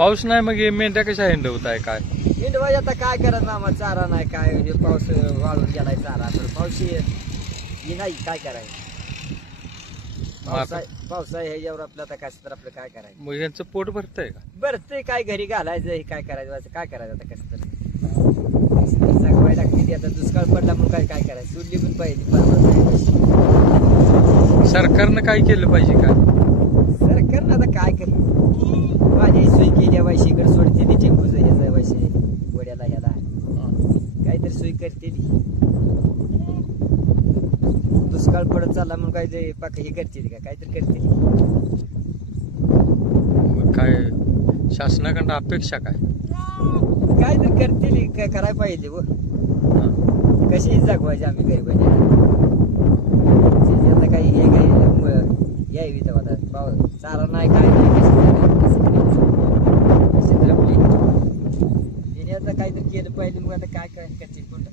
पाऊस नाही मग हे मेंढ्या कशा हिंडवताय काय? हिंडवाय आता काय करत ना मग चारा नाही काय हे पाऊस वाळून गेलाय चारा तर पाऊस ही नाही काय करायचं पावसाळी ह्याच्यावर आपलं आता काय तर आपलं काय करायचं मग यांचं पोट भरतंय का? बरं ते काय घरी घालायचं हे काय करायचं असं काय करायचं आता कसं तर जगवाय लागते ते आता दुष्काळ पडला म्हणून काय काय करायचं सुडली पण पाहिजे सरकारनं काय केलं पाहिजे काय? सरकारनं आता काय करेल माझी सोय केल्या वायशी इकडे सोडते ते टेम्पूचं ह्याचं वायशी गोड्याला ह्याला काहीतरी सोय करते ती दुष्काळ पडत चालला म्हणून काय ते पाक हे करते का काहीतरी करते मग काय शासनाकडनं अपेक्षा काय? काहीतरी करते काय करायला पाहिजे व कशी जगवायची आम्ही गरीबांनी आता काही हे काही यावी तर आता चारा नाही काय नाही तिने आता काहीतरी केलं पाहिजे मग आता काय करते कोणतं